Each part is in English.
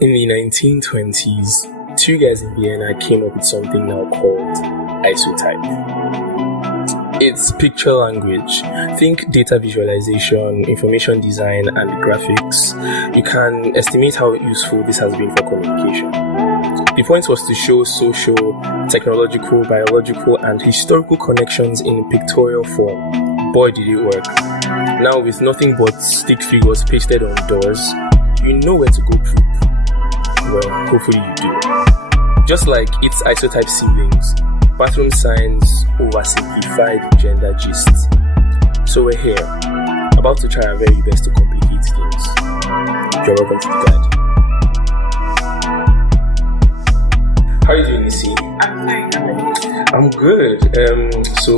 In the 1920s, two guys in Vienna came up with something now called isotype. It's picture language. Think data visualization, information design, and graphics. You can estimate how useful this has been for communication. The point was to show social, technological, biological, and historical connections in pictorial form. Boy, did it work. Now, with nothing but stick figures pasted on doors, you know where to go poop. Well, hopefully you do. Just like its isotype siblings, bathroom signs oversimplified gender gists. So we're here, about to try our very best to complicate things. You're welcome to the guide. How are you doing, Nissi? I'm fine. How are you? I'm good. So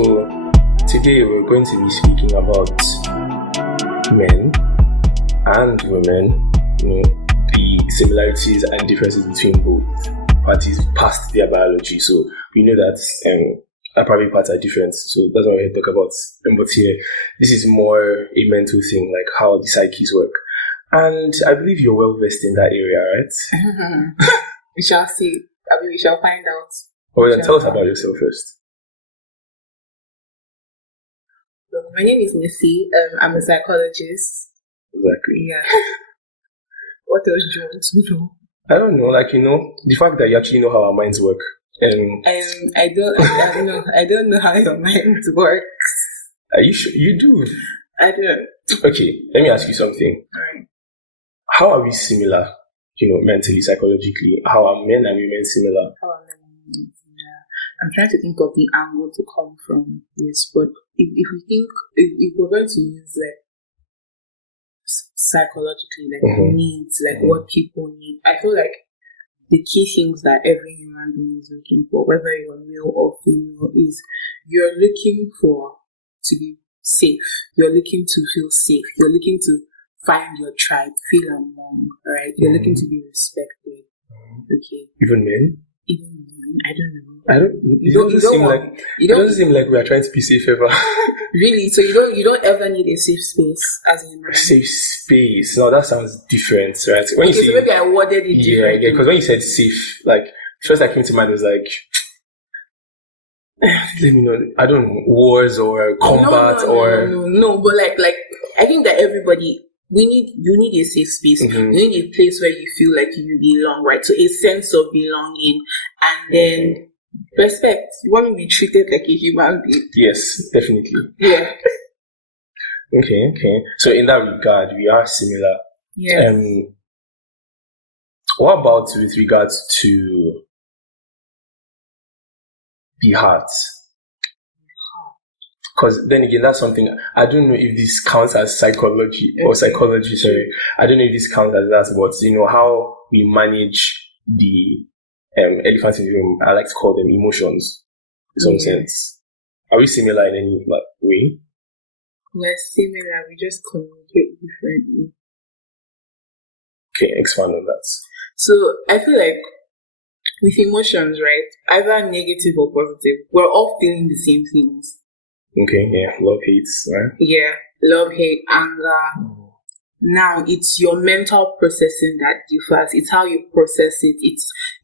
today we're going to be speaking about men and women, the similarities and differences between both parties past their biology. So we know that our private parts are different, so that's what we're going to talk about. But here, this is more a mental thing, like how the psyches work. And I believe you're well versed in that area, right? We shall see. We shall find out. Well, then tell us about yourself first. Look, my name is Nissi. I'm a psychologist. Exactly. Yeah. What else do you want to know? I don't know, the fact that you actually know how our minds work. I don't know how your mind works. Are you sure? You do. I don't. Okay, let me ask you something. Alright. How are we similar, mentally, psychologically? How are men and women similar? I'm trying to think of the angle to come from this, but if we're going to use like psychologically, like needs, like what people need, I feel like the key things that every human being is looking for, whether you're male or female, is you're looking to be safe. You're looking to feel safe. You're looking to find your tribe, feel among, right? You're looking to be respected. Okay. Even men? Even men? I don't know. It doesn't seem like we are trying to be safe ever. Really? So you don't ever need a safe space as a man? Safe space? No, that sounds different, right? When so maybe I worded it differently. Yeah, because when you said safe, first that came to mind was let me know, I don't know, wars or combat No, but like I think that everybody, you need a safe space. You need a place where you feel like you belong, right? So a sense of belonging, and then respect. You want to be treated like a human being. Yes, definitely. Yeah. Okay. So in that regard, we are similar. Yes. What about with regards to the heart? Because then again, that's something, I don't know if this counts as psychology. Sorry. I don't know if this counts as that, but how we manage the elephant in the room, I like to call them emotions in some sense. Are we similar in any way? We're similar, we just communicate differently. Okay, expand on that. So I feel like with emotions, right, either negative or positive, we're all feeling the same things. Okay, yeah, love, hate, right? Yeah, love, hate, anger. Now, it's your mental processing that differs. It's how you process it.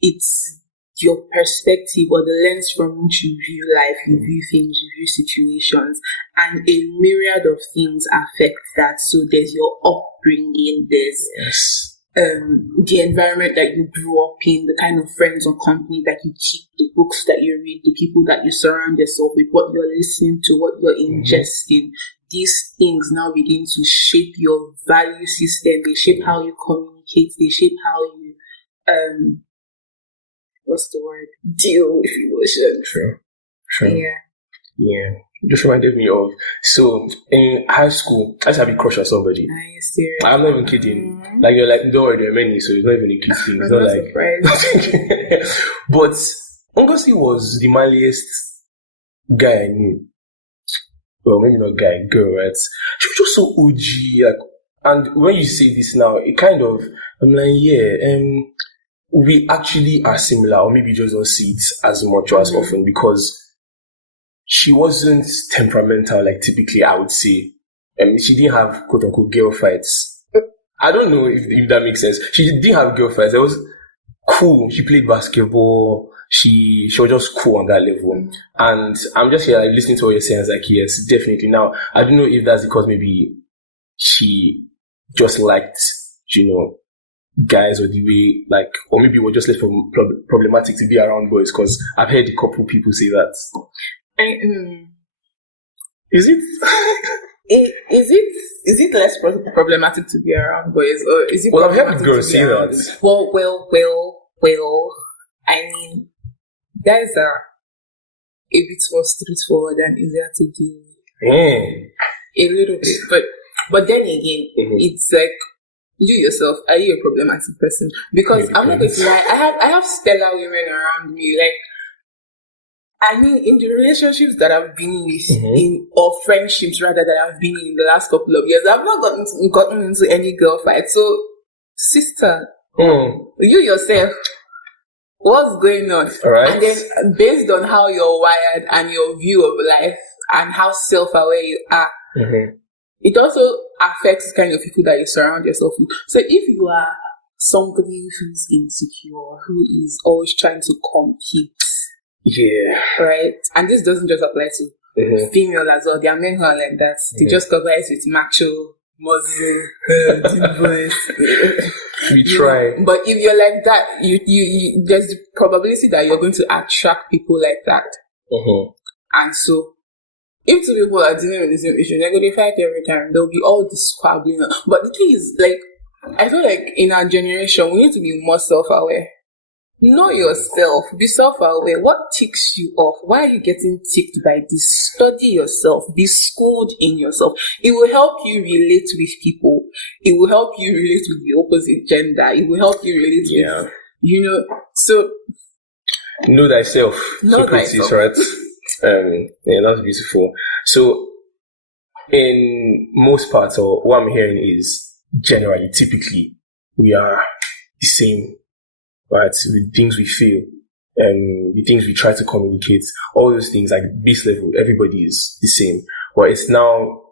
It's your perspective or the lens from which you view life, you view things, you view situations, and a myriad of things affect that. So there's your upbringing, there's the environment that you grew up in, the kind of friends or company that you keep, the books that you read, the people that you surround yourself with, what you're listening to, what you're ingesting. These things now begin to shape your value system. They shape how you communicate. They shape how you, deal with emotions. True. Yeah. Just reminded me of, so in high school, I used to have a crush on somebody. Are you serious? I'm not even kidding. You're like, don't worry, there are many, so it's not even a kid thing. It's not like surprised. But Ngozi was the manliest guy I knew. Well, maybe not guy, girl, right? She was just so OG, and when you say this now, it kind of, I'm like, we actually are similar, or maybe you just don't see it as much or as often, because she wasn't temperamental, typically I would say. She didn't have quote unquote girl fights. I don't know if that makes sense. She didn't have girlfriends. It was cool. She played basketball. She was just cool on that level. And I'm just here like, listening to what you're saying. I was like, yes, definitely. Now, I don't know if that's because maybe she just liked, guys or the way, like, or maybe it was just less problematic to be around boys, because I've heard a couple people say that. Is it? Is it less problematic to be around boys, or is it? Well, I've heard girls say that. Well. I mean, guys are a bit more straightforward and easier to deal with. A little bit, but then again, it's like, you yourself, are you a problematic person? Because I'm not going to lie, I have stellar women around me. Like, I mean, in the relationships that I've been with, or friendships rather that I've been in the last couple of years, I've not gotten into any girl fight. So, sister, you yourself, what's going on? Right. And then, based on how you're wired and your view of life and how self-aware you are, it also affects the kind of people that you surround yourself with. So if you are somebody who's insecure, who is always trying to compete, right? And this doesn't just apply to female as well. There are men who are like that. They just cover it with macho, muscle, deep voice. We try. But if you're like that, you there's the probability that you're going to attract people like that. And so, if two people are dealing with the same issue, they're going to fight every time. There'll be all this squabbling. But the thing is, like, I feel like in our generation, we need to be more self-aware. Know yourself. Be self-aware. What ticks you off? Why are you getting ticked by this? Study yourself. Be schooled in yourself. It will help you relate with people. It will help you relate with the opposite gender. It will help you relate with, so... Know thyself. Know thyself. Right? That's beautiful. So, in most parts, or what I'm hearing is, generally, typically, we are the same. Right, with things we feel, the things we try to communicate, all those things, like base level, everybody is the same. But it's now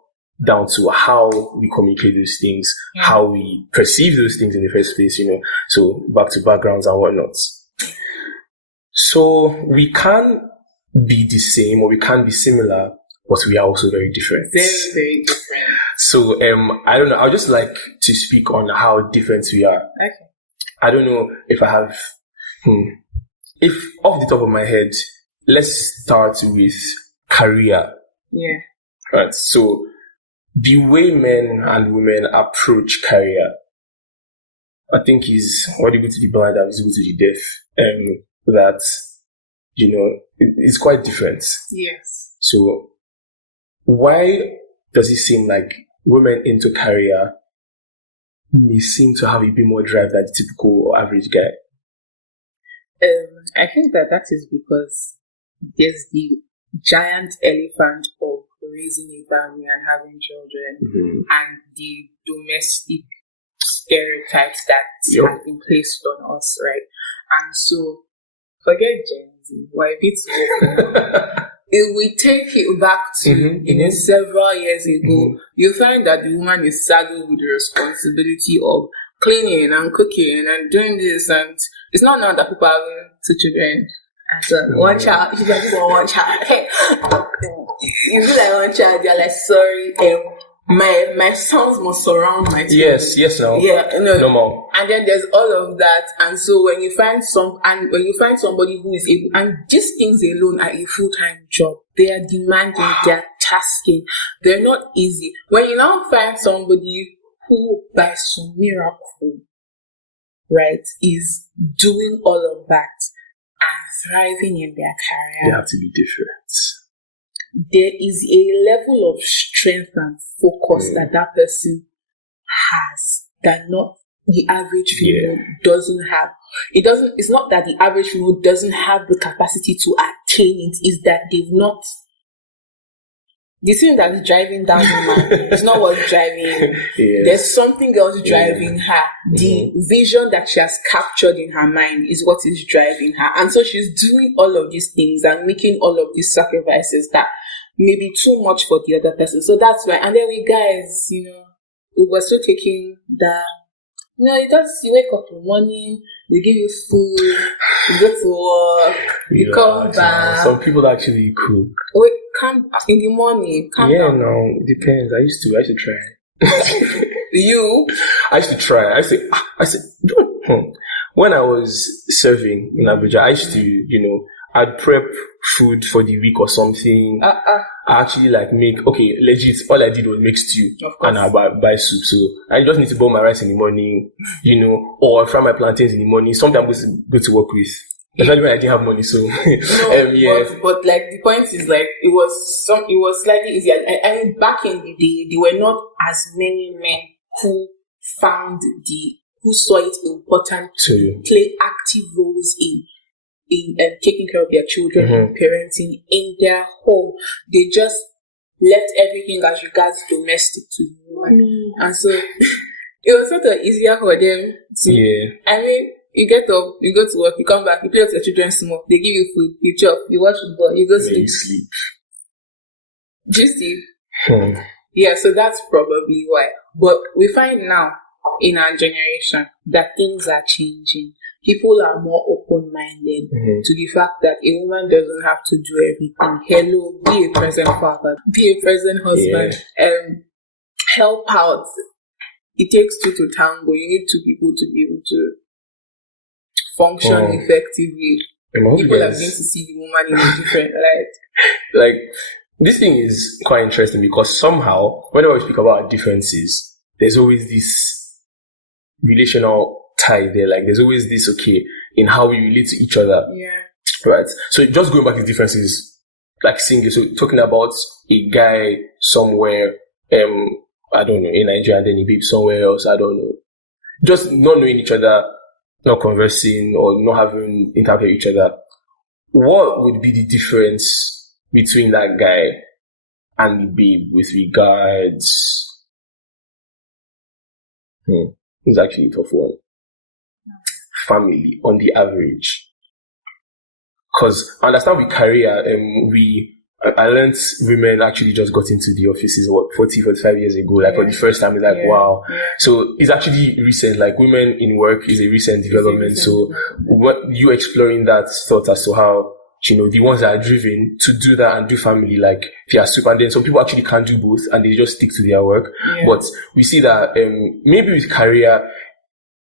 down to how we communicate those things, how we perceive those things in the first place, so back to backgrounds and whatnot. So we can be the same or we can be similar, but we are also very different. Very, very different. So, I don't know, I'd just like to speak on how different we are. Okay. I don't know if I have, if off the top of my head, let's start with career. Yeah. Right. So the way men and women approach career, I think is audible to the blind and visible to the deaf. That, it's quite different. Yes. So why does it seem like women into career may seem to have a bit more drive than the typical or average guy? I think that is because there's the giant elephant of raising a family and having children, and the domestic stereotypes that have been placed on us, right? And so, forget Gen Z, we're a bit open. If we take it back to several years ago, you find that the woman is saddled with the responsibility of cleaning and cooking and doing this, and it's not now that people are having 2 children. And so one child, if you want one child, hey, you feel like one child, you're like, sorry, my sons must surround my children. Yes, no. Yeah, no more. And then there's all of that, and so when you find somebody who is able, and these things alone are a full-time job. They are demanding, they are tasking, they're not easy. When you now find somebody who, by some miracle, right, is doing all of that and thriving in their career, they have to be different. There is a level of strength and focus that person has that not the average female doesn't have. It's not that the average female doesn't have the capacity to attain it, is that they've not. The thing that is driving down woman is not what's driving. There's something else driving her. The vision that she has captured in her mind is what is driving her. And so she's doing all of these things and making all of these sacrifices that may be too much for the other person. So that's why. And then we guys, we were still taking the No, you wake up in the morning, they give you food, you go to work, you come back. Some people actually cook. Wait, come in the morning, calm down. No, it depends. I used to try. You? I used to try. I said, when I was serving in Abuja, I used to, I'd prep food for the week or something. I actually make, legit, all I did was make stew and I buy soup. So I just need to boil my rice in the morning, or fry my plantains in the morning. Sometimes I go to work with. Especially when I didn't have money, so but the point is it was slightly easier. I mean, back in the day, there were not as many men who saw it important to play active roles in taking care of their children, in parenting, in their home. They just left everything as regards domestic to the woman. And so it was sort of easier for them to, I mean, you get up, you go to work, you come back, you play with your children small, they give you food, you chop, you watch football, you go sleep. Do you see? Yeah, so that's probably why. But we find now in our generation that things are changing. People are more open-minded to the fact that a woman doesn't have to do everything. Hello, be a present father, be a present husband, help out. It takes two to tango. You need two people to be able to function effectively. People are going to see the woman in a different light. This thing is quite interesting because somehow, whenever we speak about differences, there's always this relational tie there. There's always this, in how we relate to each other. Yeah. Right. So just going back to differences, single. So talking about a guy somewhere, I don't know, in Nigeria, and then he be somewhere else, I don't know. Just not knowing each other, not conversing, or not having interact with each other. What would be the difference between that guy and the babe with regards? It's actually a tough one. Family on the average, because I understand with career, I learned women actually just got into the offices 45 years ago, for the first time. It's wow. Yeah. So it's actually recent, women in work is a recent development. What you exploring that thought as to how, the ones that are driven to do that and do family, they are super, and then some people actually can't do both and they just stick to their work. Yeah. But we see that, maybe with career,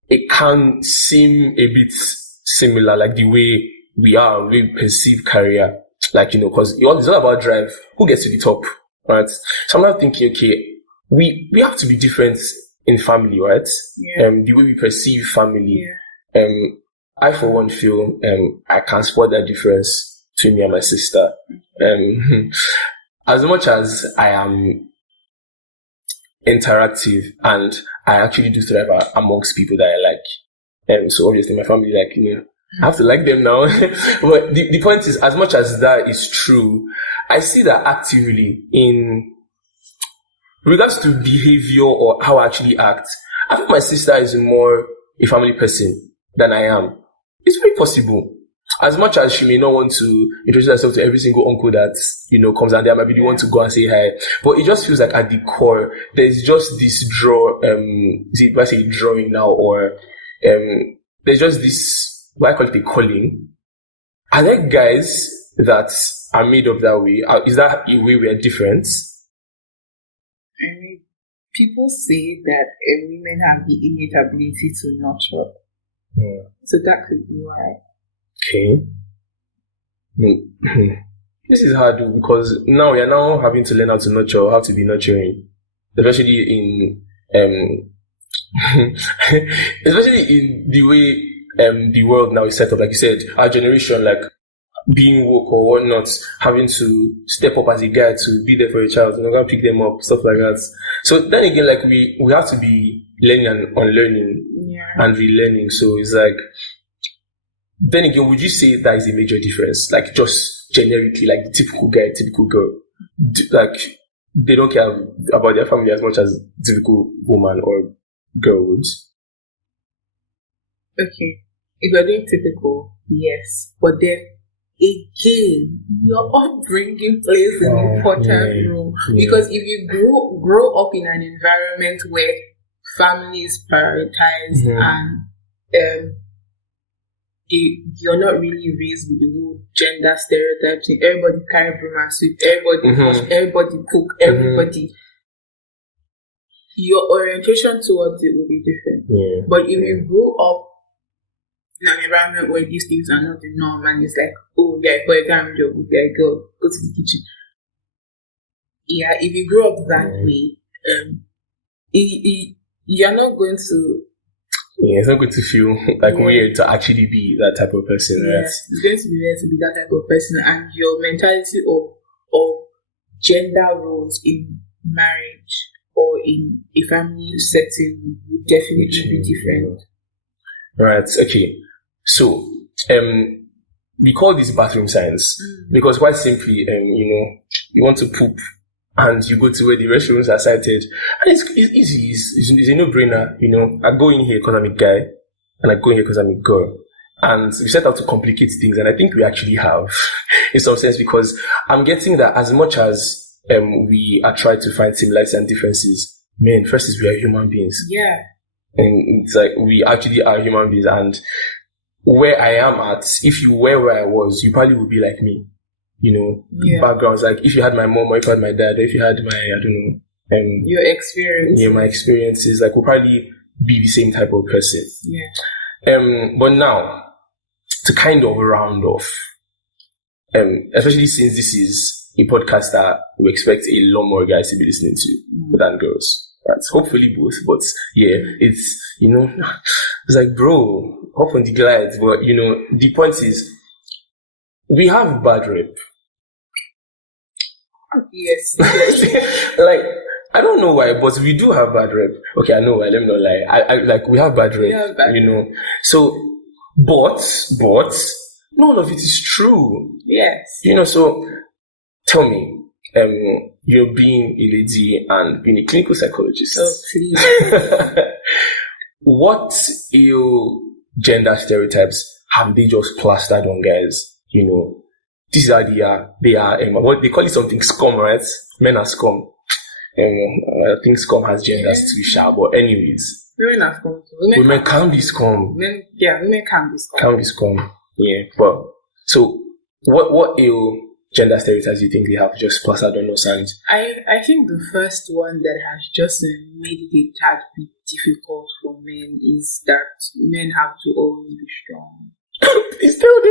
it can seem a bit similar, the way we perceive career, because it's all about drive. Who gets to the top, right? So I'm not thinking, we have to be different in family, right? Yeah. The way we perceive family. Yeah. I, for one, feel I can spot that difference between me and my sister. As much as I am interactive and I actually do thrive amongst people that I like. So obviously my family, I have to like them now. But the point is, as much as that is true, I see that actively in regards to behavior or how I actually act. I think my sister is more a family person than I am. It's very possible. As much as she may not want to introduce herself to every single uncle that, comes and there, might be the one to go and say hi. But it just feels like at the core, there's just this if I say drawing now, or there's just this, what I call it, a calling. Are there guys that are made of that way? Is that a way we are different? I mean, people say that women have the innate ability to nurture. Yeah. So that could be why. Okay. This is hard because now we are now having to learn how to nurture, how to be nurturing, especially in the way the world now is set up. Like you said, our generation, being woke or whatnot, having to step up as a guy to be there for your child, go pick them up, stuff like that. So then again, we have to be learning and unlearning and relearning. So it's then again, would you say that is a major difference? Just generically, the typical guy, typical girl, they don't care about their family as much as typical woman or girl would. Okay, if you're doing typical, yes, but then again, your upbringing plays an important role, because if you grow up in an environment where family is prioritized, and you're not really raised with the whole gender stereotypes. Everybody carry broom and sweep, everybody wash, everybody cook, everybody. Your orientation towards it will be different. Yeah. But if you grow up in an environment where these things are not the norm, and it's like, oh yeah, for a family job, okay, go to the kitchen. Yeah, if you grow up that way, you're not going to. Yeah, it's not going to feel like weird to actually be that type of person, right? It's going to be weird to be that type of person, and your mentality of gender roles in marriage or in a family setting would definitely be different. Right. Okay. So, we call this bathroom science because quite simply, you want to poop and you go to where the restrooms are sited, and it's easy. It's a no-brainer. I go in here because I'm a guy, and I go in here because I'm a girl. And we set out to complicate things, and I think we actually have, in some sense, because I'm getting that as much as we are trying to find similarities and differences, first is we are human beings. Yeah. And it's like we actually are human beings, and where I am at, if you were where I was, you probably would be like me. Backgrounds, like if you had my mom or if you had my dad or if you had my, I don't know, your experience. Yeah, my experiences, like we'll probably be the same type of person. Yeah. But now, to kind of round off, especially since this is a podcast that we expect a lot more guys to be listening to than girls. Right? Hopefully both, but yeah, it's, it's like, bro, hop on the glide. But, the point is, we have bad rep. Yes. Like, I don't know why, but we do have bad rep. Okay, I know why, let me not lie. I like, we have bad rep, So, but, none of it is true. Yes. So, tell me, you're being a lady and being a clinical psychologist. Oh, please. What gender stereotypes have they just plastered on guys? This is how they are, what they call it, something scum, right? Men are scum. I think scum has genders too, sharp. But anyways, women are scum. Women can be scum. Women can be scum. Can be scum. Yeah. But so, what gender stereotypes do you think they have just plastered on us? And I think the first one that has just made it a tad bit difficult for men is that men have to always be strong. Please tell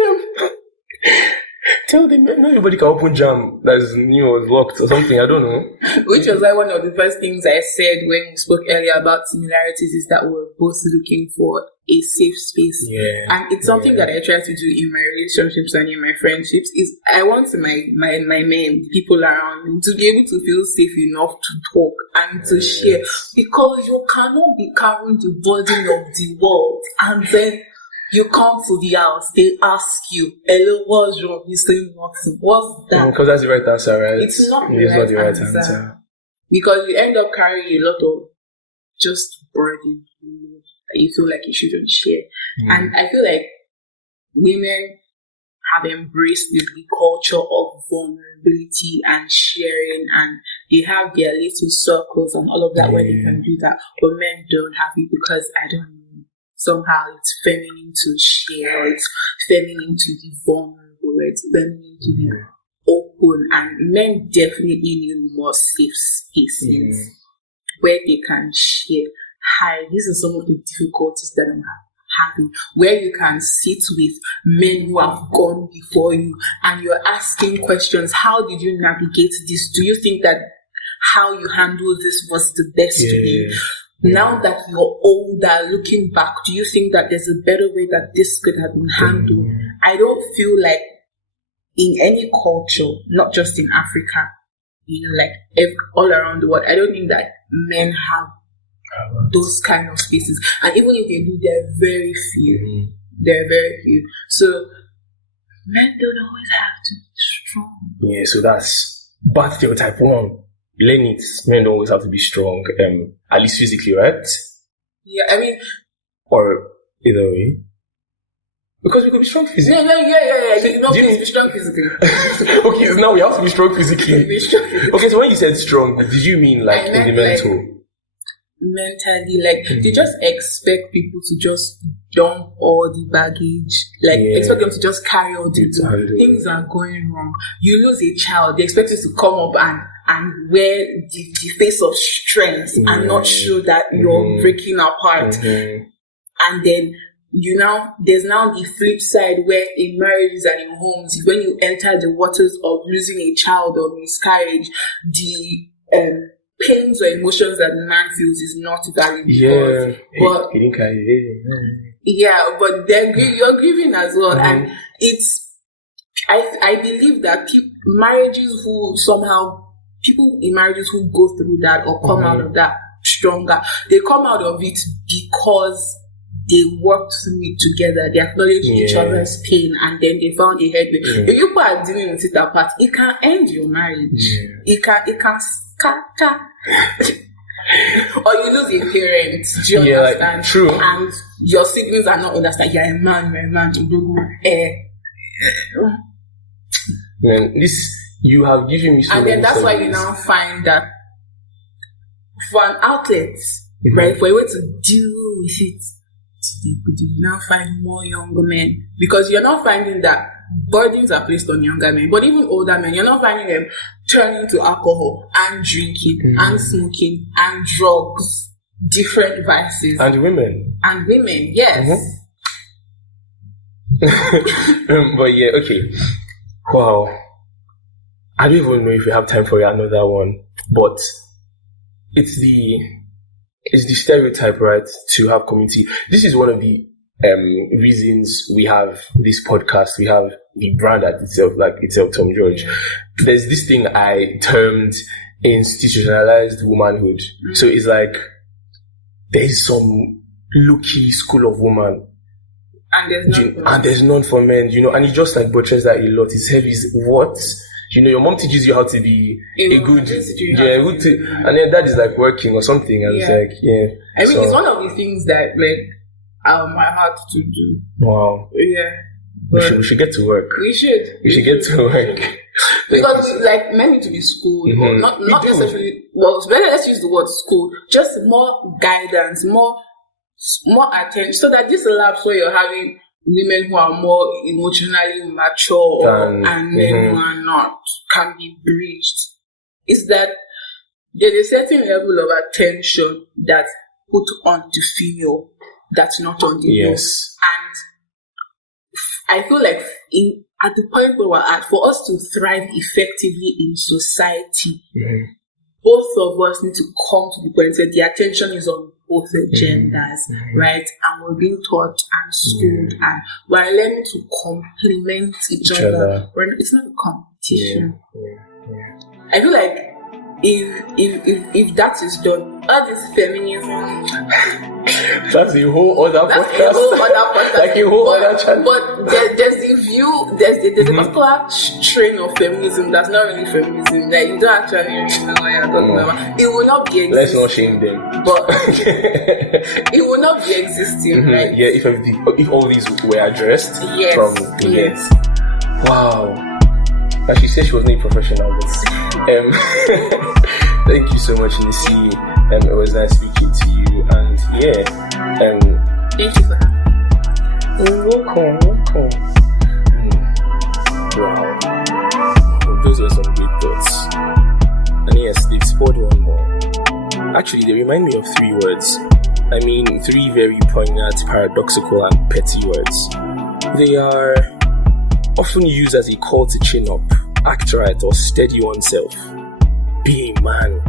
them not everybody can open jam that's new or locked or something, I don't know. Which was like one of the first things I said when we spoke earlier about similarities, is that we're both looking for a safe space. Yeah. And it's something that I try to do in my relationships and in my friendships, is I want my men, the people around me, to be able to feel safe enough to talk and to share, because you cannot be carrying the burden of the world and then you come to the house, they ask you, hello, what's wrong? You say nothing. What's that? Because that's the right answer, right? It's not the right answer. Because you end up carrying a lot of just burden that you feel like you shouldn't share. And I feel like women have embraced the culture of vulnerability and sharing, and they have their little circles and all of that where they can do that. But men don't have it because, I don't know, somehow it's feminine to share, or it's feminine to be vulnerable, or it's feminine to be open, and men definitely need more safe spaces where they can share. Hi, these are some of the difficulties that I'm having, where you can sit with men who have gone before you and you're asking questions. How did you navigate this? Do you think that how you handle this was the best way? Now that you're older, looking back, do you think that there's a better way that this could have been handled? I don't feel like in any culture, not just in Africa, all around the world, I don't think that men have those kind of spaces. And even if they do, they're very few. They're very few. So men don't always have to be strong. Yeah, so that's bad stereotype one. Learn it. Men don't always have to be strong, at least physically, right? Yeah, I mean, or either way, because we could be strong physically. Yeah. You don't be strong physically. Okay, so now we have to be strong physically. Okay, so when you said strong, did you mean like in the mental? mentally, like they just expect people to just dump all the baggage, like expect them to just carry all the things are going wrong. You lose a child, they expect you to come up and wear the face of strength and not show that you're breaking apart. And then there's now the flip side where in marriages and in homes, when you enter the waters of losing a child or miscarriage, the pains or emotions that the man feels is not valid. But he didn't carry it. But you're grieving as well, and it's. I believe that people in marriages who go through that or come out of that stronger, they come out of it because they worked through it together. They acknowledged each other's pain, and then they found a headway. If you are dealing with it apart, it can end your marriage. It can scatter. Or you lose a parent. Do you understand? Like, true. And your siblings are not understand. You're a man. Man, you have given me so and then that's why you now find that for an outlet, right, for a way to deal with it, you now find more younger men, because you're not finding that burdens are placed on younger men, but even older men, you're not finding them turning to alcohol and drinking and smoking and drugs, different vices. And women, yes. But yeah, okay. Wow. I don't even know if we have time for another one, but it's the stereotype, right, to have community. This is one of the reasons we have this podcast. We have the brand at itself, Tom George. There's this thing I termed institutionalized womanhood. So it's like there's some low-key school of woman. And there's none for men, and it just like butchers that a lot. It's heavy. What? Your mom teaches you how to be a good, and then that is like working or something. And it's like, I mean, it's one of the things that like I had to do. Wow. Yeah. We should get to work. We should get to work. Because men need to be schooled, or not necessarily. Well, let's use the word school. Just more guidance, more attention, so that this labs where you're having women who are more emotionally mature and men who are not can be bridged. Is that there's a certain level of attention that's put on the female that's not on the male. And I feel like at the point where we're at, for us to thrive effectively in society, both of us need to come to the point where the attention is on both the genders, right? And we're being taught and schooled, and we're learning to complement each other. It's not a competition. I feel like if that is done, all this feminism, that's a whole other podcast. Like a whole other channel. But there's the view, there's a particular strain of feminism that's not really feminism. Like you don't actually really know what you're talking about. It will not be existing. Let's not shame them. But it will not be existing, right? Yeah, if all these were addressed from the net. Wow. As she said, she wasn't a professional, but thank you so much, Nissi. It was nice speaking to you, and thank you for having me. Welcome. Wow, those were some great thoughts. And yes, they've spurred one more. Actually, they remind me of 3 words. I mean, 3 very poignant, paradoxical, and petty words. They are often used as a call to chin up, act right, or steady oneself. Be a man.